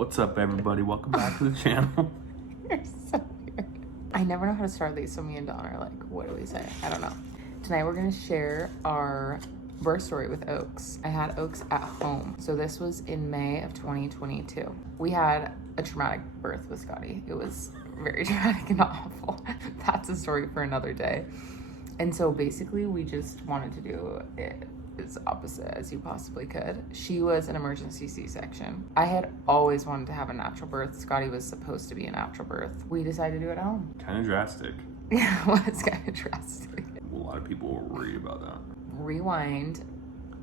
What's up, everybody? Welcome back to the channel. You're so weird. I never know how to start these, so me and Dawn are like, what do we say? I don't know. Tonight we're gonna share our birth story with Oaks. I had Oaks at home. So this was in May of 2022. We had a traumatic birth with Scotty. It was very traumatic and awful. That's a story for another day. And so basically we just wanted to do it as opposite as you possibly could. She was an emergency C-section. I had always wanted to have a natural birth. Scotty was supposed to be a natural birth. We decided to do it at home. Kind of drastic. Yeah, well, it's kind of drastic. A lot of people were worried about that. Rewind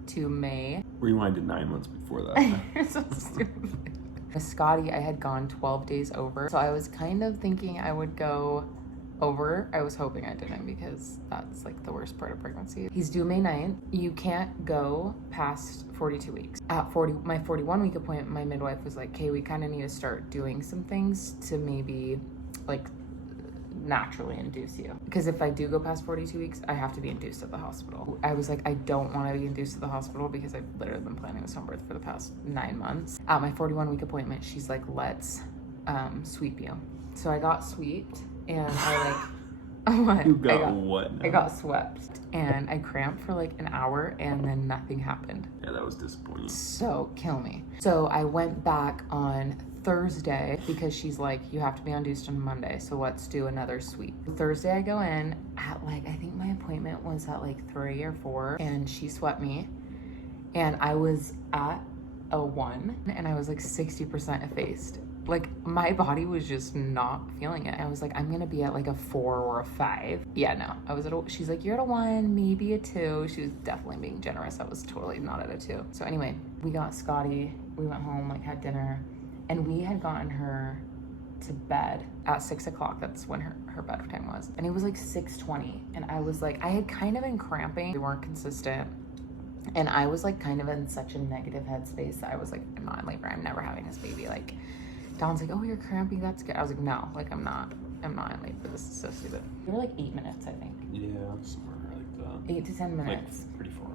to May. Rewind to 9 months before that. You're so stupid. With Scotty, I had gone 12 days over. So I was kind of thinking I would go over. I was hoping I didn't because that's like the worst part of pregnancy. He's due May 9th. You can't go past 42 weeks. At my 41 week appointment, my midwife was like, okay, we kind of need to start doing some things to maybe like naturally induce you. Because if I do go past 42 weeks, I have to be induced at the hospital. I was like, I don't want to be induced at the hospital because I've literally been planning this home birth for the past 9 months. At my 41 week appointment, she's like, let's sweep you. So I got sweeped. And I You got what now? I got swept and I cramped for like an hour and then nothing happened. Yeah, that was disappointing. So kill me. So I went back on Thursday because she's like, you have to be induced on Monday. So let's do another sweep. Thursday I go in at like, I think my appointment was at like 3 or 4 and she swept me. And I was at a 1 and I was like 60% effaced. Like my body was just not feeling it. I was like, I'm gonna be at like a 4 or a 5. Yeah, no, I was at a, she's like, you're at a 1, maybe a 2. She was definitely being generous. I was totally not at a 2. So anyway, we got Scotty, we went home, like had dinner, and we had gotten her to bed at 6 o'clock. That's when her bedtime was. And it was like 6:20. And I was like, I had kind of been cramping. We weren't consistent. And I was like kind of in such a negative headspace that I was like, I'm not in labor. I'm never having this baby. Like, Dawn's like, oh, you're cramping, that's good. I was like, no, like I'm not in labor. This is so stupid. They were like 8 minutes, I think. Yeah, somewhere like that. 8 to 10 minutes. Like, pretty far.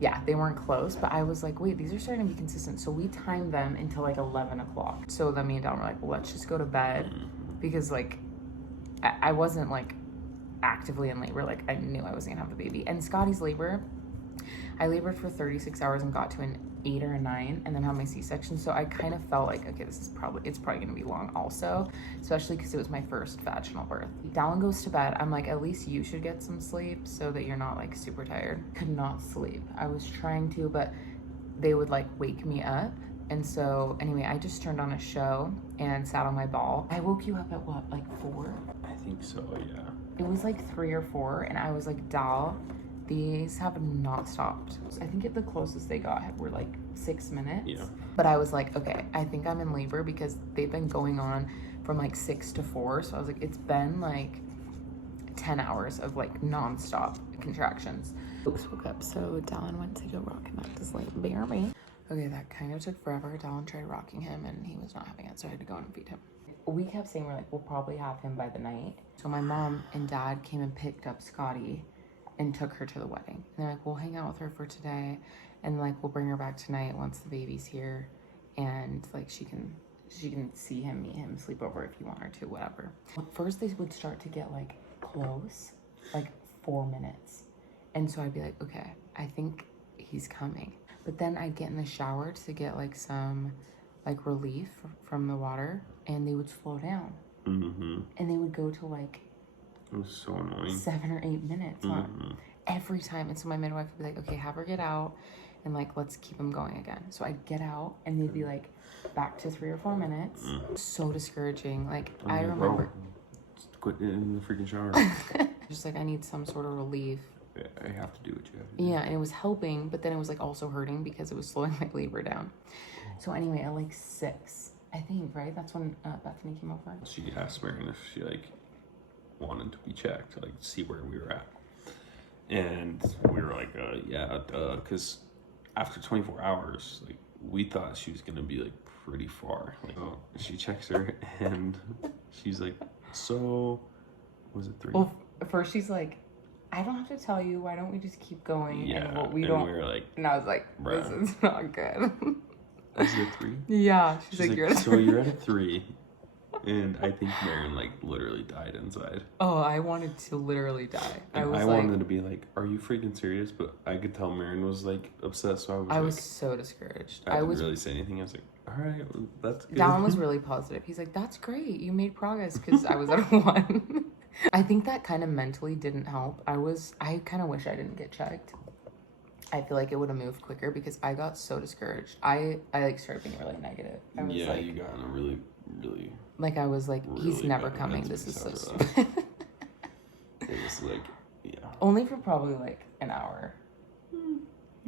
Yeah, they weren't close, but I was like, wait, these are starting to be consistent. So we timed them until like 11 o'clock. So then me and Dawn were like, well, let's just go to bed. Because like, I wasn't like actively in labor. Like I knew I wasn't gonna have the baby. And Scotty's labor, I labored for 36 hours and got to an 8 or a 9 and then had my C-section. So I kind of felt like, okay, it's probably gonna be long also, especially because it was my first vaginal birth. Dallin goes to bed. I'm like, at least you should get some sleep so that you're not like super tired. Could not sleep. I was trying to, but they would like wake me up. And so anyway, I just turned on a show and sat on my ball. I woke you up at what, like 4? I think so, yeah. It was like 3 or 4 and I was like, Dal, these have not stopped. I think the closest they got were like 6 minutes. Yeah. But I was like, okay, I think I'm in labor because they've been going on from like 6 to 4. So I was like, it's been like 10 hours of like nonstop contractions. Oops, woke up. So Dallin went to go rock him out to sleep. Bear me. Okay, that kind of took forever. Dallin tried rocking him and he was not having it. So I had to go and feed him. We kept saying we're like, we'll probably have him by the night. So my mom and dad came and picked up Scotty and took her to the wedding. And they're like, we'll hang out with her for today and like we'll bring her back tonight once the baby's here and like she can see him, meet him, sleep over if you want her to, whatever. First they would start to get like close, like 4 minutes. And so I'd be like, okay, I think he's coming. But then I'd get in the shower to get like some like relief from the water and they would slow down. Mm-hmm. And they would go to like, it was so annoying. 7 or 8 minutes every time. And so my midwife would be like, okay, have her get out and like, let's keep him going again. So I'd get out and they'd be like back to 3 or 4 minutes. So discouraging. Like I remember. Just quit in the freaking shower. Just like, I need some sort of relief. Yeah, I have to do what you have to do. Yeah, and it was helping, but then it was like also hurting because it was slowing my labor down. So anyway, at like 6, I think, right? That's when Bethany came over. She asked Megan if she like wanted to be checked, like see where we were at, and we were like, yeah, because after 24 hours, like we thought she was gonna be like pretty far. Like, oh, she checks her and she's like, so was it 3? Well, first she's like, I don't have to tell you, why don't we just keep going? Yeah, and what we and don't. we were like, and I was like, bruh. this is not good. is it 3? Yeah. She's like, you're at a so 3. you're at a 3. And I think Marin, like, literally died inside. Oh, I wanted to literally die. And I wanted to be like, are you freaking serious? But I could tell Marin was, like, upset, so I was so discouraged. I didn't really say anything. I was like, all right, well, that's good. Dallin was really positive. He's like, that's great. You made progress, because I was at a 1. I think that kind of mentally didn't help. I kind of wish I didn't get checked. I feel like it would have moved quicker because I got so discouraged. I like started being really negative. I was like, you got in a really, really... Like, I was like, really he's never coming. This is so stupid. It was like, yeah. Only for probably like an hour.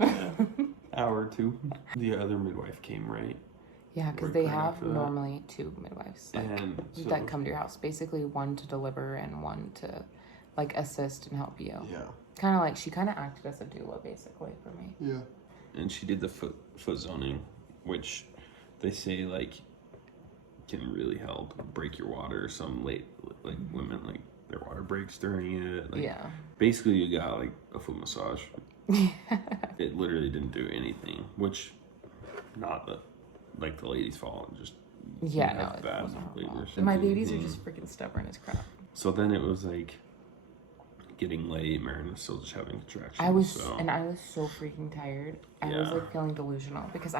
Yeah. Hour or 2. The other midwife came, right? Yeah, because they have normally 2 midwives that come to your house. Basically, 1 to deliver and 1 to like assist and help you. Yeah. Kind of like, she kind of acted as a doula basically for me. Yeah. And she did the foot zoning, which they say like can really help break your water. Some women, like, their water breaks during it. Like, yeah. Basically, you got like a foot massage. It literally didn't do anything, which not the lady's fault. Just it wasn't her fault. My babies are just freaking stubborn as crap. So then it was like getting late. Marin was still just having contractions. I was so freaking tired. I was like feeling delusional because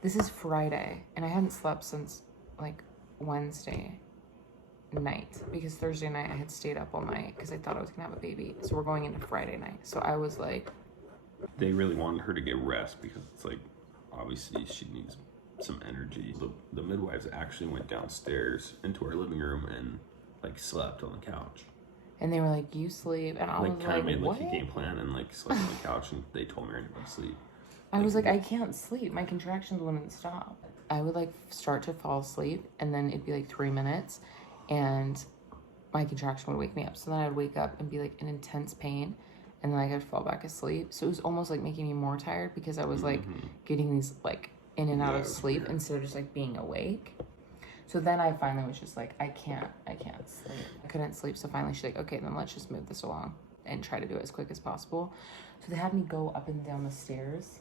this is Friday and I hadn't slept since like Wednesday night, because Thursday night I had stayed up all night because I thought I was gonna have a baby. So we're going into Friday night. So I was like, they really wanted her to get rest because it's like, obviously she needs some energy. The midwives actually went downstairs into our living room and like slept on the couch. And they were like, you sleep, and I was like, kind of made what? like a game plan and like slept on the couch, and they told me to go to sleep. I was like, I can't sleep. My contractions wouldn't stop. I would like start to fall asleep, and then it'd be like 3 minutes, and my contraction would wake me up. So then I'd wake up and be like in intense pain, and then I could fall back asleep. So it was almost like making me more tired because I was like getting these like in and out of sleep instead of just like being awake. So then I finally was just like, I can't sleep. I couldn't sleep. So finally she's like, okay, then let's just move this along and try to do it as quick as possible. So they had me go up and down the stairs.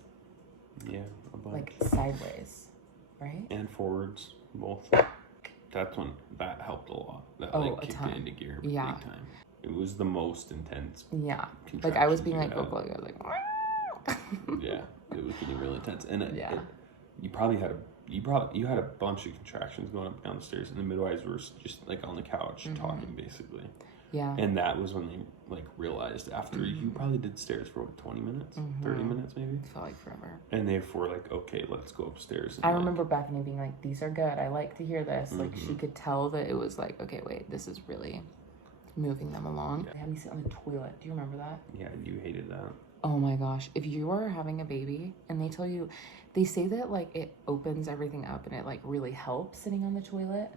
Yeah, a bunch. Like sideways, right? And forwards, both. That's when that helped a lot. That kicked it into gear big time. It was the most intense. Yeah. Like I was being like vocal. I was like, yeah, it was getting really intense. And you probably had a bunch of contractions going up and down the stairs, and the midwives were just like on the couch talking basically. Yeah. And that was when they like realized after you probably did stairs for what, 20 minutes, 30 minutes maybe. It felt like forever. And they were like, okay, let's go upstairs. And I remember Bethany being like, these are good. I like to hear this. Like she could tell that it was like, okay, wait, this is really moving them along. They had me sit on the toilet. Do you remember that? Yeah, you hated that. Oh my gosh. If you are having a baby and they tell you, they say that like it opens everything up and it like really helps sitting on the toilet,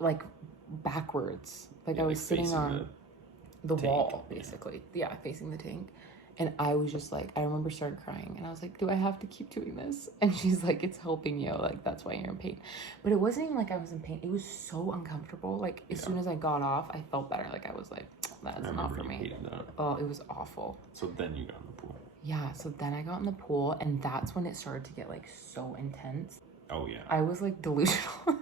like backwards. Like I was sitting on the wall, basically. Yeah, facing the tank. And I was just like, I remember started crying and I was like, do I have to keep doing this? And she's like, it's helping you. Like, that's why you're in pain. But it wasn't even like I was in pain. It was so uncomfortable. Like, as soon as I got off, I felt better. Like, I was like, that's not for me. Hated that. Oh, it was awful. So then you got in the pool. Yeah, so then I got in the pool and that's when it started to get like so intense. Oh, yeah. I was like delusional.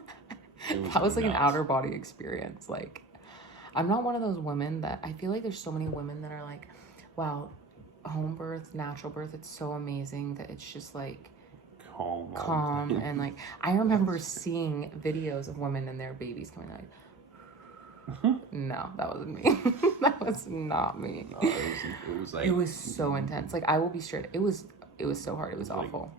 That was like an outer body experience. Like, I'm not one of those women that, I feel like there's so many women that are like, wow, home birth, natural birth, it's so amazing that it's just like calm and like, I remember seeing videos of women and their babies coming like, no, that wasn't me. That was not me. No, it was like, it was so intense. Like, I will be straight, it was so hard. It was awful. Like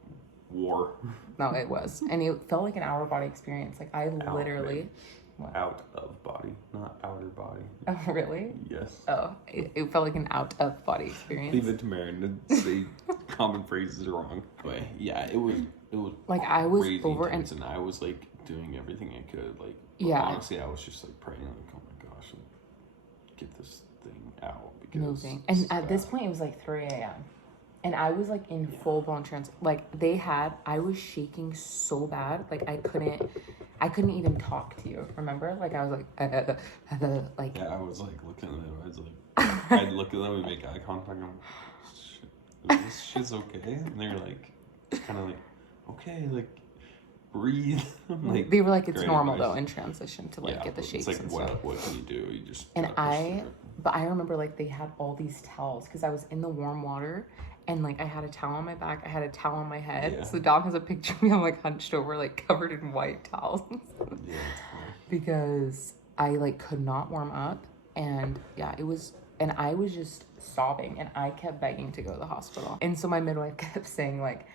war. No, it was. And it felt like an outer body experience. Like, I literally... What? Out of body, not outer body. Oh, really? Yes. Oh, it felt like an out of body experience. Leave it to Marin to say common phrases wrong. But yeah, it was like I was over and I was like doing everything I could. Like, honestly, I was just like praying like, oh my gosh, like, get this thing out because moving. And at this point, it was like 3 a.m. And I was like in full blown trance. Like I was shaking so bad. Like I couldn't even talk to you. Remember? Like I was like, like. Yeah, I was like looking at them. I was like, I'd look at them and make eye contact. And I'm like, shit, is this shit's okay? And they're like, kind of like, okay, like, breathe. I'm like, they were like, it's great normal advice. though in transition to like get the shakes it's like, and stuff. what can you do? You just And gotta push through it. but I remember like they had all these towels because I was in the warm water and like I had a towel on my back, I had a towel on my head. Yeah. So Dom has a picture of me, I'm like hunched over, like covered in white towels. Yeah, Because I like could not warm up, and yeah, it was, and I was just sobbing, and I kept begging to go to the hospital. And so my midwife kept saying like,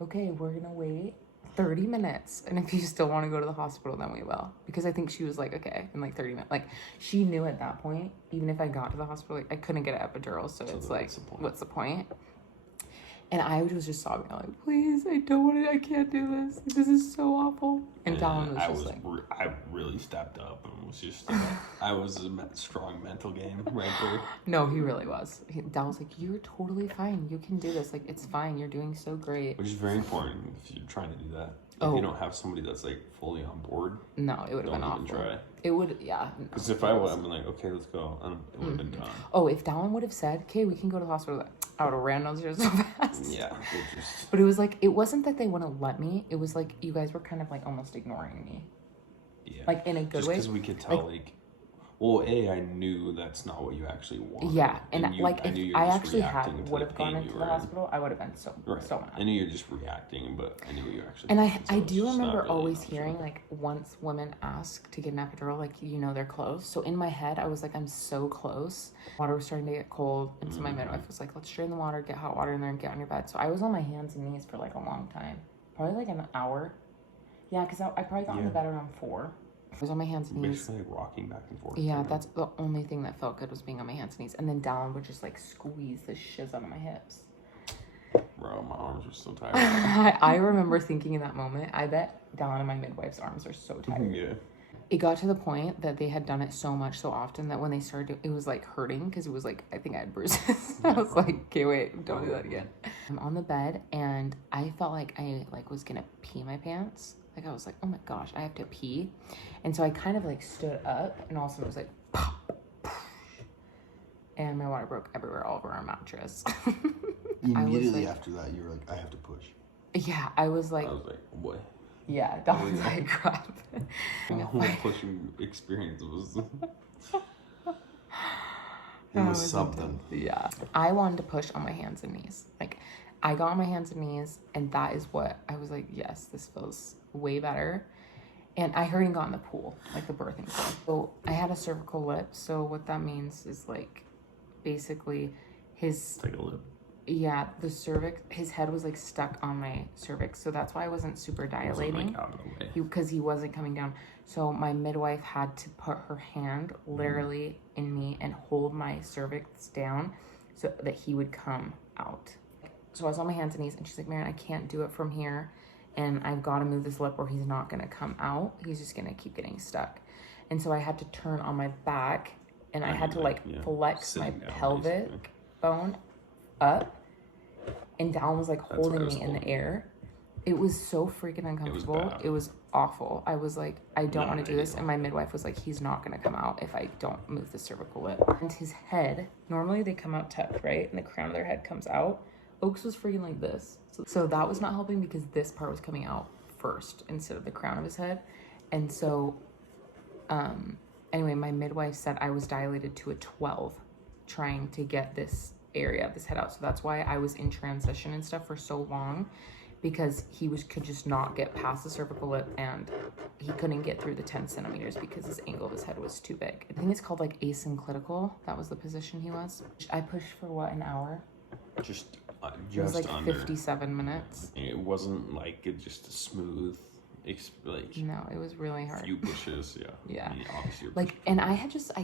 okay, we're gonna wait 30 minutes, and if you still want to go to the hospital, then we will. Because I think she was like, okay, in like 30 minutes, like she knew at that point, even if I got to the hospital, like, I couldn't get an epidural, so it's like, what's the point? And I was just sobbing, I'm like, please, I don't want to, I can't do this. Like, this is so awful. And Dallin was just like... I really stepped up and was just, I was a strong mental game right there. No, he really was. Dallin was like, you're totally fine. You can do this. Like, it's fine. You're doing so great. Which is very important if you're trying to do that. If you don't have somebody that's like fully on board. No, it would have been awful. Try. It would, yeah. Because if I would have been like, okay, let's go, it would have been done. Oh, if Dallin would have said, okay, we can go to the hospital, I would have ran downstairs so fast. Yeah. But it was like, it wasn't that they wouldn't let me. It was like, you guys were kind of like almost ignoring me. Yeah. Like in a good way. Just because we could tell, like, well, I knew that's not what you actually wanted. Yeah, and like if I actually would have gone into the hospital, I would have been so mad. I knew you're just reacting, but I knew you actually. And I do remember really always hearing like once women ask to get an epidural, like they're close. So in my head, I was like, I'm so close. Water was starting to get cold, and so my midwife was like, let's drain the water, get hot water in there, and get on your bed. So I was on my hands and knees for like a long time, probably like an hour. Yeah, because I probably got on the bed around 4. I was on my hands and knees. Basically like rocking back and forth. Yeah, that's the only thing that felt good was being on my hands and knees. And then Dallin would just like squeeze the shiz out of my hips. Bro, my arms were so tired. I remember thinking in that moment, I bet Dallin and my midwife's arms are so tired. Yeah. It got to the point that they had done it so much, so often that when they started, it was like hurting because it was like, I think I had bruises. I was like, okay, wait, don't do that again. I'm on the bed and I felt like I was gonna pee my pants. Like I was like, oh my gosh, I have to pee. And so I kind of like stood up and all of a sudden it was like, pop, and my water broke everywhere all over our mattress. Immediately after that, you were like, I have to push. Yeah, I was like, oh boy. Yeah, that was like crap. The whole pushing experience was something. Yeah. I wanted to push on my hands and knees. Like I got on my hands and knees and that is what I was like, yes, this feels way better. And I hurried and got in the pool, like the birthing pool. So I had a cervical lip. So what that means is like basically it's like a lip. Yeah, the cervix, his head was like stuck on my cervix. So that's why I wasn't super dilating. Because he wasn't coming down. So my midwife had to put her hand literally in me and hold my cervix down so that he would come out. So I was on my hands and knees and she's like, Marian, I can't do it from here. And I've got to move this lip or he's not going to come out. He's just going to keep getting stuck. And so I had to turn on my back and I had to flex my pelvic bone up, and Dallin was like holding me in the air. It was so freaking uncomfortable. It was awful. I was like, I don't want to do this. And my midwife was like, he's not going to come out if I don't move the cervical lip. And his head, normally they come out tucked, right? And the crown of their head comes out. Oaks was freaking like this. So that was not helping because this part was coming out first instead of the crown of his head. And so, anyway, my midwife said I was dilated to a 12 trying to get this area of his head out. So that's why I was in transition and stuff for so long, because he could just not get past the cervical lip and he couldn't get through the 10 centimeters because his angle of his head was too big. I think it's called like asynclitical. That was the position he was. I pushed for what, an hour? Just it was like under 57 minutes. It wasn't like just a smooth, like no, it was really hard. Few pushes, yeah. I mean, obviously like, and I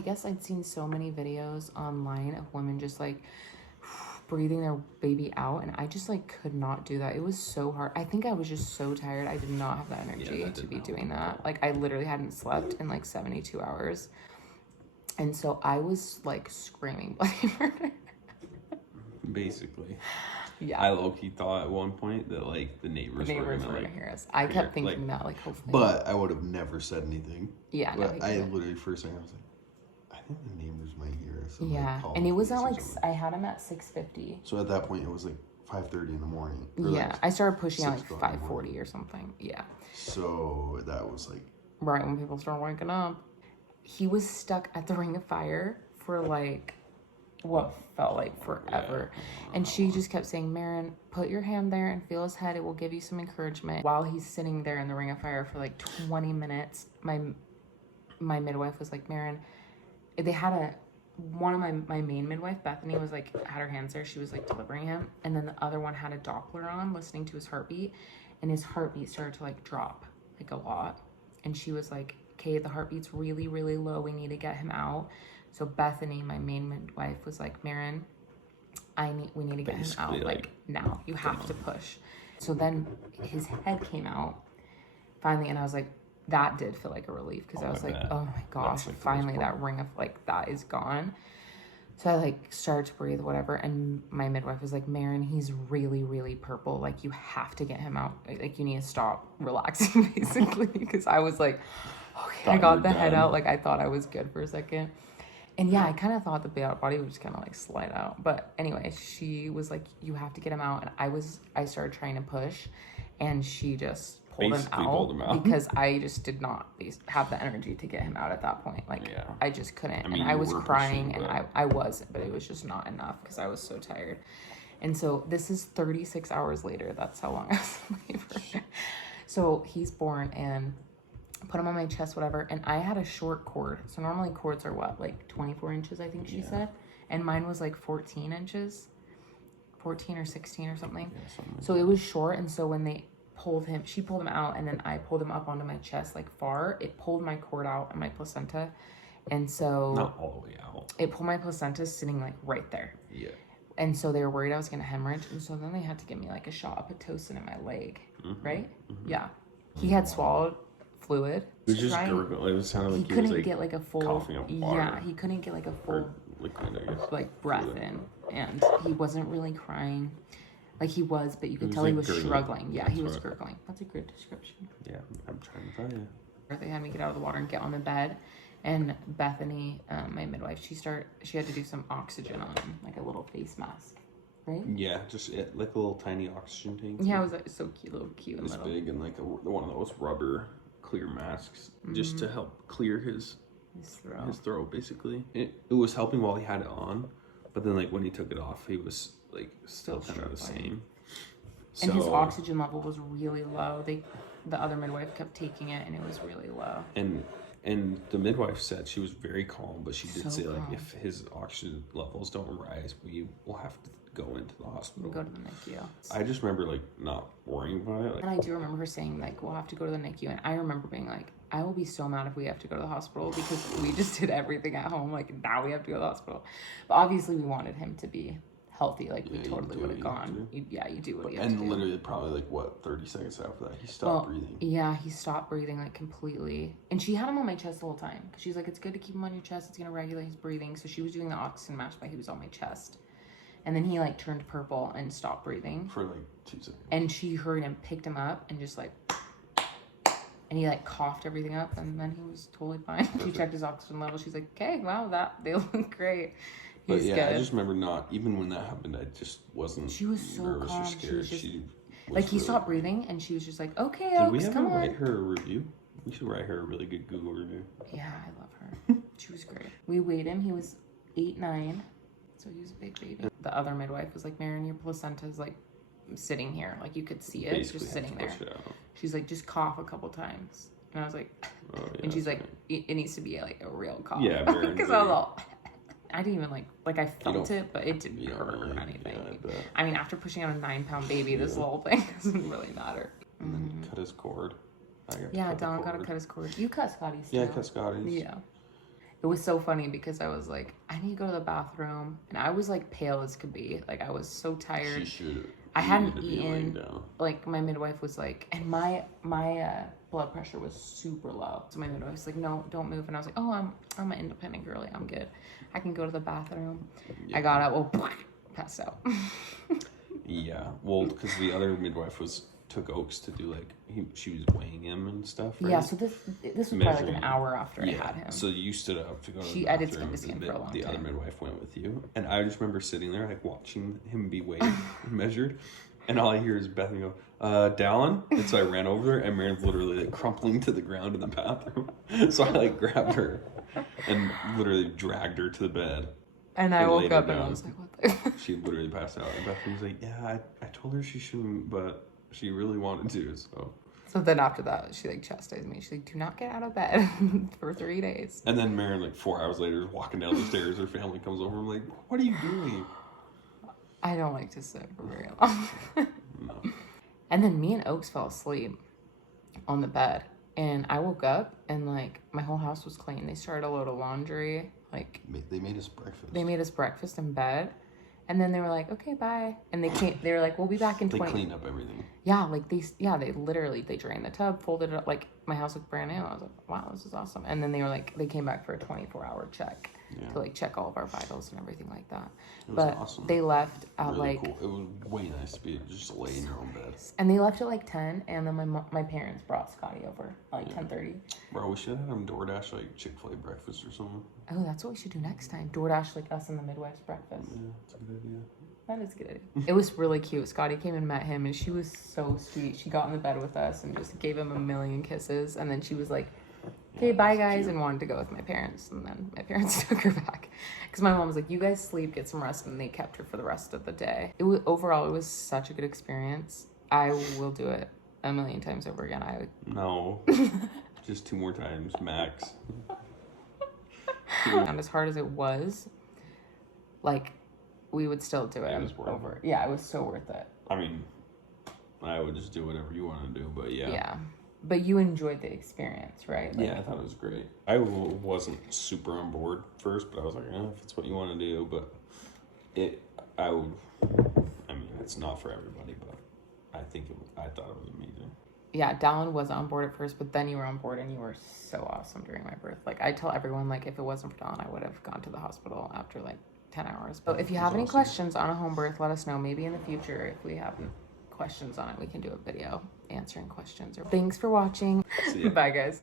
guess I'd seen so many videos online of women just like breathing their baby out, and I just like could not do that. It was so hard. I think I was just so tired. I did not have the energy to be doing that. Like I literally hadn't slept in like 72 hours, and so I was like screaming bloody murder. Basically. Yeah. I low-key thought at one point that like the neighbors were gonna hear us. I kept thinking that like hopefully. But I would have never said anything. Yeah. But no, I literally first thing I was like, I think the neighbors might hear us. Yeah, and it was at like I had him at 6:50. So at that point it was like 5:30 in the morning. Or Yeah, like I started pushing at 6 like o'clock in the morning. 5:40 or something. Yeah. So that was like, Right when people start waking up. He was stuck at the ring of fire for like what felt like forever. And she just kept saying, Marin, put your hand there and feel his head. It will give you some encouragement. While he's sitting there in the ring of fire for like 20 minutes, my midwife was like, Marin, they had one of my main midwife, Bethany, was like, had her hands there. She was like delivering him. And then the other one had a Doppler on, listening to his heartbeat. And his heartbeat started to like drop like a lot. And she was like, okay, the heartbeat's really, really low. We need to get him out. So Bethany, my main midwife, was like, Marin, we need to get him out like now. You have to push. So then his head came out finally, and I was like, that did feel like a relief, because I was like, oh my gosh, like finally that ring of like that is gone. So I like started to breathe, whatever, and my midwife was like, Marin, he's really, really purple. Like, you have to get him out. Like, you need to stop relaxing, basically, because I was like, okay, I got the head out. Like, I thought I was good for a second. And yeah, I kind of thought the body would just kind of like slide out. But anyway, she was like, you have to get him out. And I started trying to push, and she just pulled him out because I just did not have the energy to get him out at that point. Like, I just couldn't. And I was crying, and I was, but it was just not enough because I was so tired. And so this is 36 hours later. That's how long I was in labor. So he's born, and put him on my chest, whatever. And I had a short cord. So normally cords are what, like 24 inches, I think she said. And mine was like 14 inches, 14 or 16 or something. So it was short. And so when they pulled him, she pulled him out, and then I pulled him up onto my chest, like far. It pulled my cord out and my placenta. And so not all the way out. It pulled my placenta sitting like right there. Yeah. And so they were worried I was gonna hemorrhage. And so then they had to give me like a shot of Pitocin in my leg. Right? Yeah. He had swallowed fluid. It was just gurgling. It sounded like he couldn't get like a full coughing up water. Yeah, he couldn't get like a full liquid, I guess. Like breath in, and he wasn't really crying. Like he was, but you could tell like he was gurgling. struggling. Yeah, he was gurgling. That's a good description. Yeah, I'm trying to tell you. They had me get out of the water and get on the bed, and Bethany, my midwife, she had to do some oxygen on him, like a little face mask, right? Yeah, just like a little tiny oxygen tank. Yeah, it was like so cute, little cute. It was big, and like one of those rubber clear masks, just to help clear his throat, basically. It was helping while he had it on, but then like when he took it off, he was like still kind of the same. And his oxygen level was really low. The other midwife kept taking it, and it was really low. And the midwife said she was very calm, but she did say calm. like if his oxygen levels don't rise, we will have to go into the hospital. Go to the NICU. I just remember like not worrying about it. And I do remember her saying like, we'll have to go to the NICU. And I remember being like, I will be so mad if we have to go to the hospital, because we just did everything at home. Like, now we have to go to the hospital. But obviously we wanted him to be healthy. Like, we totally would have gone. You do what you have to do. And literally probably like what, 30 seconds after that, he stopped breathing. Yeah, he stopped breathing like completely. And she had him on my chest the whole time, because she's like, it's good to keep him on your chest. It's gonna regulate his breathing. So she was doing the oxygen mask while he was on my chest. And then he like turned purple and stopped breathing for like 2 seconds. And she heard him, picked him up, and just like, and he like coughed everything up, and then he was totally fine. She checked his oxygen level. She's like, okay, wow, they look great. He's good. I just remember even when that happened, I just wasn't. She was so nervous calm. or scared. She was like, he stopped breathing, and she was just like, okay, Did Oaks, we ever come on. write her a review? We should write her a really good Google review. Yeah, I love her. She was great. We weighed him. He was 8'9", so he was a big baby. The other midwife was like, Marin, your placenta is like sitting here. Like, you could see it. Basically just sitting there. She's like, just cough a couple times. And I was like, and she's like, it needs to be like a real cough. Yeah, because I was all, I didn't even like I felt it, but it didn't hurt or anything. Yeah, I mean, after pushing out a 9-pound baby, this little thing doesn't really matter. And then he cut his cord. Don got to cut his cord. You cut Scotty's too. Yeah, I cut Scotty's. Yeah. It was so funny because I was like, I need to go to the bathroom. And I was like pale as could be. Like, I was so tired. I hadn't eaten. Like, my midwife was like, and my blood pressure was super low. So my midwife was like, no, don't move. And I was like, oh, I'm an independent girly. I'm good. I can go to the bathroom. Yeah. I got up, passed out. Yeah, well, because the other midwife was took Oaks to do like she was weighing him and stuff. Right? Yeah, so this was probably like an hour after I had him. So you stood up to go to She the I did bathroom. skin to skin for a long The time. other midwife went with you, and I just remember sitting there like watching him be weighed and measured, and all I hear is Bethany go, Dallin? And so I ran over there, and Mary's literally like crumpling to the ground in the bathroom. So I like grabbed her and literally dragged her to the bed. And I woke up and I was like, what the? She literally passed out. And Bethany was like, yeah, I told her she shouldn't, but she really wanted to, so. So then after that, she like chastised me. She's like, do not get out of bed for 3 days. And then Mary, like 4 hours later, is walking down the stairs. Her family comes over. I'm like, what are you doing? I don't like to sit for very long. No. And then me and Oaks fell asleep on the bed. And I woke up and like my whole house was clean. They started a load of laundry. Like They made us breakfast. they made us breakfast in bed. And then they were like, okay, bye. And they were like, we'll be back in They 20. cleaned up everything. Yeah, like they literally, they drained the tub, folded it up. Like my house looked brand new. I was like, wow, this is awesome. And then they were like, they came back for a 24-hour check to like check all of our vitals and everything like that. It was But awesome. they left at Really like, cool. It was way nice to be able to just lay in your own bed. and they left at like 10. And then my parents brought Scotty over at like 10:30. Bro, we should have had him DoorDash like Chick-fil-A breakfast or something. Oh, that's what we should do next time. DoorDash like us and the midwife's breakfast. Yeah, that's a good idea. That is a good idea. It was really cute. Scotty came and met him, and she was so sweet. She got in the bed with us and just gave him a million kisses. And then she was like, okay, Yeah, bye, that's guys, cute. and wanted to go with my parents. And then my parents took her back. Because my mom was like, you guys sleep, get some rest. And they kept her for the rest of the day. Overall, it was such a good experience. I will do it a million times over again. No. Just 2 more times, max. And as hard as it was, like, we would still do it, It was worth it. over. Yeah, it was so worth it. I mean, I would just do whatever you want to do, but yeah. Yeah. But you enjoyed the experience, right? Like, Yeah, I thought it was great. I wasn't super on board first, but I was like, if it's what you want to do, but I mean, it's not for everybody, but I thought it was amazing. Yeah, Dallin was on board at first, but then you were on board and you were so awesome during my birth. Like, I tell everyone, like, if it wasn't for Dallin, I would have gone to the hospital after, like, 10 hours. But if you have any questions on a home birth, let us know. Maybe in the future, if we have questions on it, we can do a video answering questions. Thanks for watching. See ya. Bye, guys.